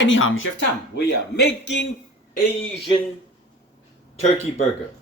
Hi, 你好, I'm Chef Tom. We are making Asian turkey burger.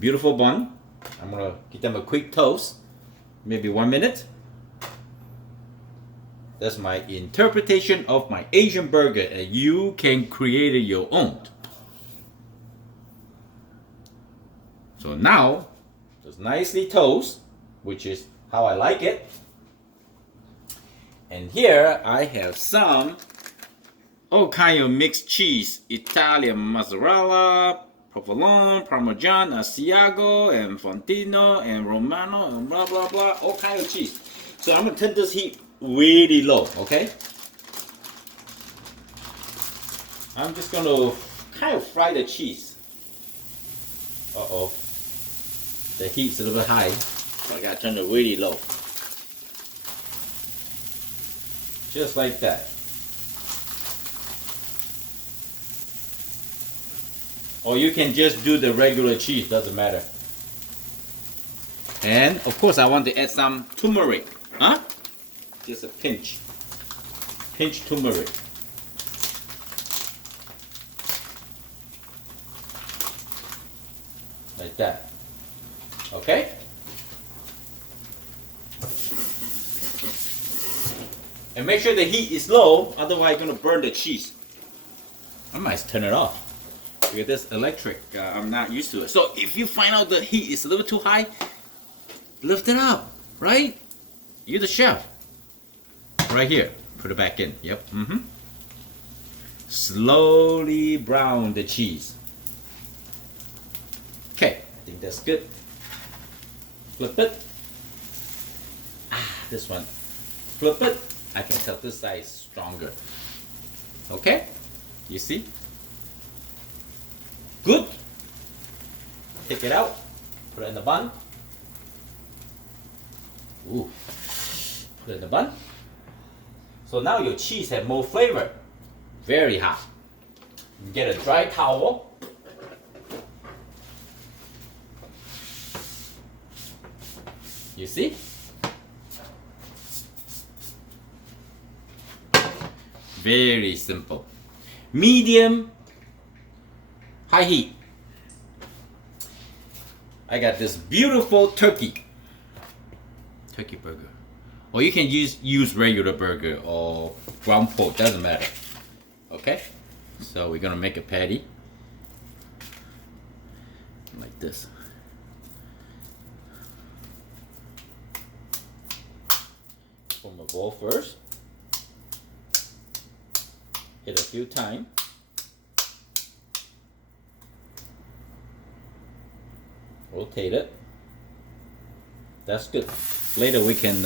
Beautiful bun. I'm gonna give them a quick toast, maybe 1 minute. That's my interpretation of my Asian burger, and you can create it your own. So now, just nicely toast, which is how I like it. And here I have some all kind of mixed cheese: Italian mozzarella, provolone, parmesan, asiago, and fontino, and romano, and blah blah blah, all kind of cheese. So I'm gonna turn this heat really low, okay? I'm just gonna kind of fry the cheese. Uh-oh, the heat's a little bit high, so I gotta turn it really low. Just like that. Or you can just do the regular cheese, doesn't matter. And of course I want to add some turmeric. Huh? Just a pinch. Pinch turmeric. Like that. Okay? And make sure the heat is low, otherwise you're gonna burn the cheese. I might turn it off. Because this electric, I'm not used to it. So if you find out the heat is a little too high, lift it up, right? You're the chef. Right here, put it back in. Yep. Slowly brown the cheese. Okay, I think that's good. Flip it. This one. Flip it. I can tell this side is stronger. Okay, you see? Good. Take it out. Put it in the bun. Ooh. Put it in the bun. So now your cheese has more flavor. Very hot. Get a dry towel. You see? Very simple. Medium, high heat. I got this beautiful turkey burger. Or you can use regular burger or ground pork, doesn't matter. Okay? So we're gonna make a patty. Like this. From a bowl first. Hit a few times. Rotate it. That's good. Later we can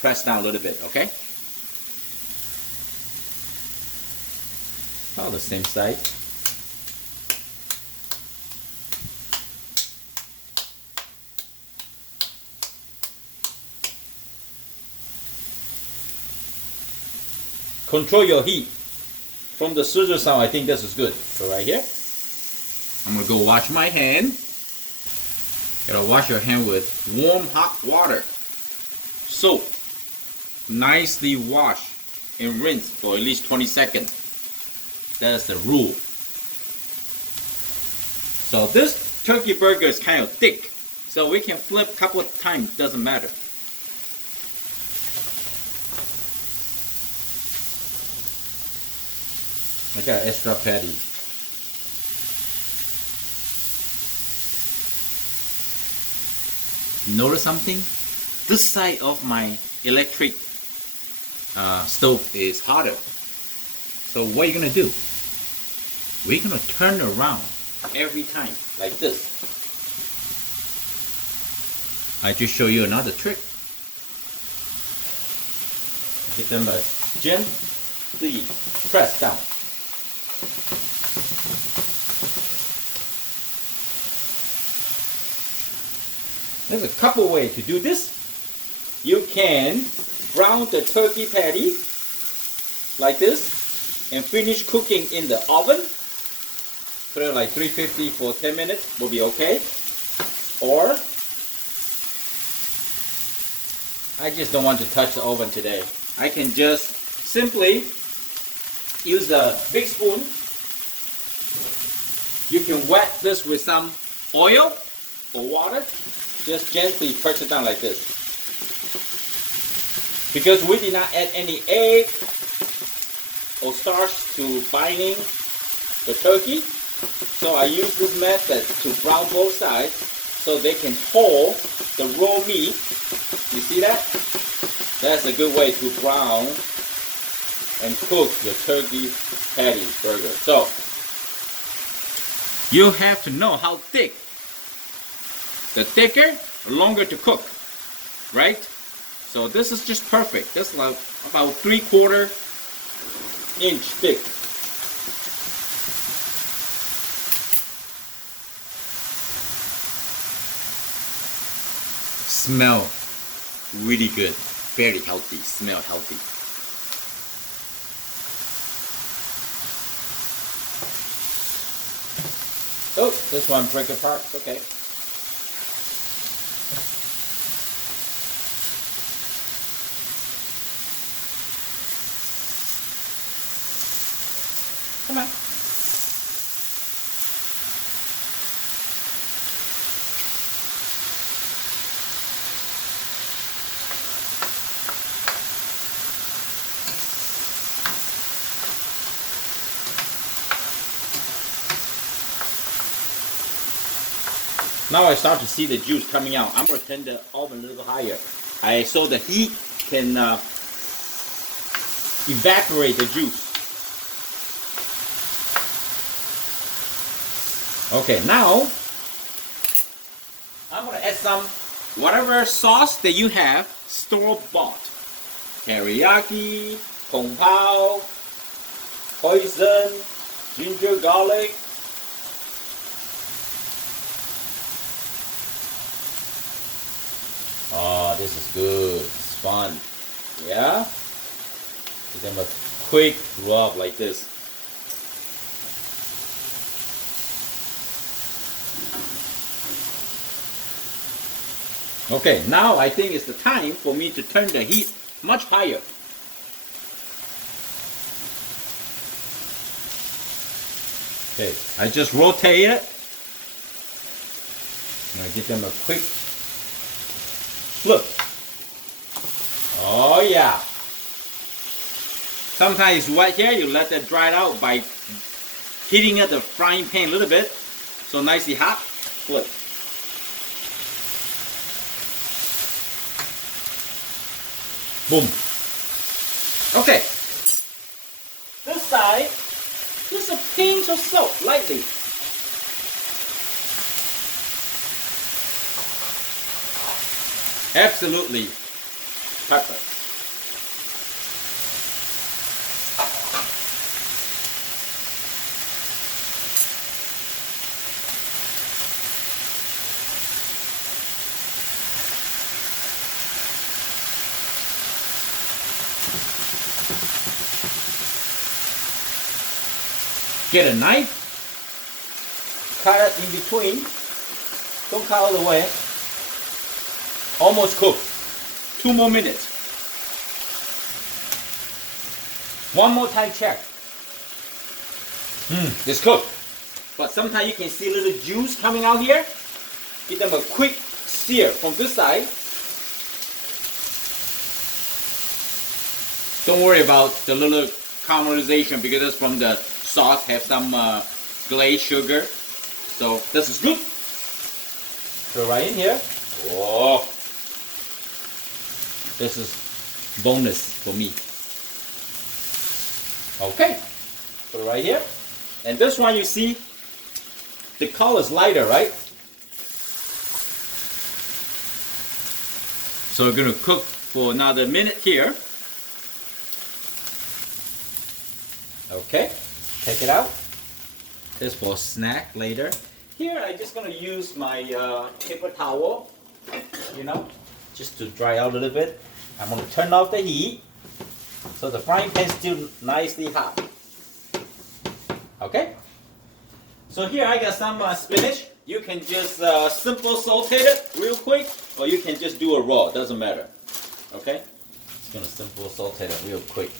press down a little bit, okay? All the same size. Control your heat. From the scissor sound, I think this is good. So right here, I'm gonna go wash my hand. Gotta wash your hand with warm hot water. Soap. Nicely wash and rinse for at least 20 seconds. That's the rule. So this turkey burger is kind of thick, so we can flip a couple of times, doesn't matter. I got extra patty. Notice something? This side of my electric stove is hotter. So what are you gonna do? We're gonna turn around every time like this. I just show you another trick. Give them a gently press down. There's a couple ways to do this. You can brown the turkey patty like this and finish cooking in the oven. Put it like 350 for 10 minutes, will be okay. Or I just don't want to touch the oven today. I can just simply use a big spoon. You can wet this with some oil or water. Just gently press it down like this. Because we did not add any egg or starch to binding the turkey, so I use this method to brown both sides so they can hold the raw meat. You see that? That's a good way to brown and cook your turkey patty burger. So you have to know how thick. The thicker, the longer to cook, right? So this is just perfect. This is like about 3/4 inch thick. Smell really good, very healthy, smell healthy. Oh, this one break apart, okay. Come on. Now I start to see the juice coming out. I'm going to turn the oven a little higher. So the heat can evaporate the juice. Okay, now I'm going to add some whatever sauce that you have store-bought. Teriyaki, Kung Pao, hoisin, ginger garlic. Oh, this is good. It's fun. Yeah? Give them a quick rub like this. Okay, now I think it's the time for me to turn the heat much higher. Okay, I just rotate it. I'm going to give them a quick flip. Oh yeah. Sometimes it's wet here, you let that dry out by heating up the frying pan a little bit. So nicely hot. Flip. Boom. Okay. This side, just a pinch of salt, lightly. Absolutely pepper. Get a knife, cut it in between. Don't cut all the way. Almost cooked. 2 more minutes. One more time check. It's cooked. But sometimes you can see a little juice coming out here. Give them a quick sear from this side. Don't worry about the little caramelization because it's from the sauce, have some glazed sugar. So this is good. Go right in here. Whoa. This is bonus for me. Okay. So right here. And this one you see, the color is lighter, right? So we're going to cook for another minute here. Okay. Take it out. This for a snack later. Here I'm just going to use my paper towel, just to dry out a little bit. I'm going to turn off the heat so the frying pan is still nicely hot. Okay? So here I got some spinach. You can just simple saute it real quick, or you can just do it raw. Doesn't matter. Okay? Just going to simple saute it real quick.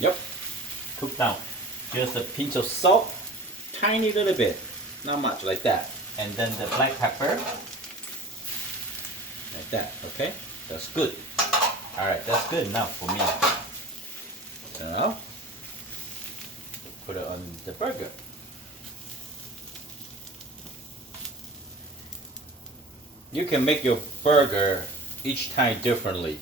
Yep. Cook down. Just a pinch of salt, tiny little bit, not much, like that. And then the black pepper, like that. Okay, that's good. All right, that's good enough for me. Now, put it on the burger. You can make your burger each time differently.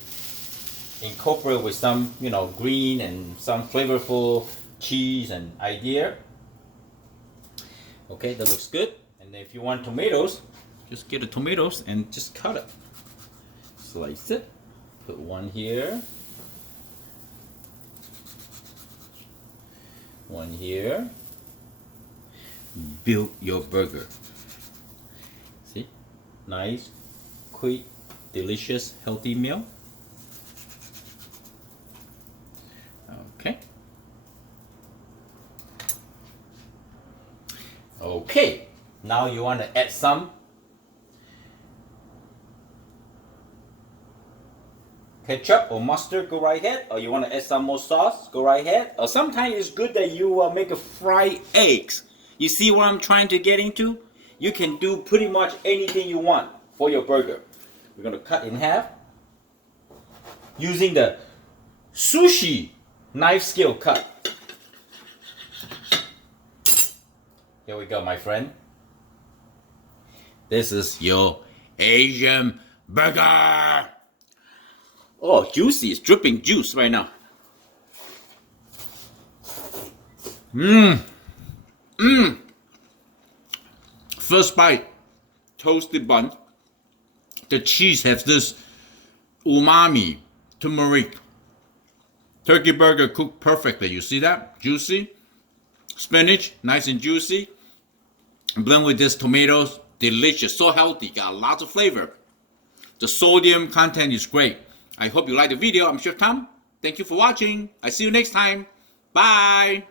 Incorporate with some, green and some flavorful cheese and idea. Okay, that looks good. And if you want tomatoes, just get the tomatoes and just cut it. Slice it. Put one here. One here. Build your burger. See? Nice, quick, delicious, healthy meal. Okay. Okay. Now you want to add some ketchup or mustard, go right ahead. Or you want to add some more sauce, go right ahead. Or sometimes it's good that you make a fried eggs. You see what I'm trying to get into? You can do pretty much anything you want for your burger. We're going to cut in half using the sushi knife scale cut. Here we go, my friend. This is your Asian burger. Oh, juicy. It's dripping juice right now. First bite, toasted bun. The cheese has this umami, turmeric. Turkey burger cooked perfectly. You see that? Juicy. Spinach, nice and juicy. Blend with this tomatoes, delicious, so healthy, got lots of flavor. The sodium content is great. I hope you like the video. I'm Chef Tom. Thank you for watching. I see you next time. Bye.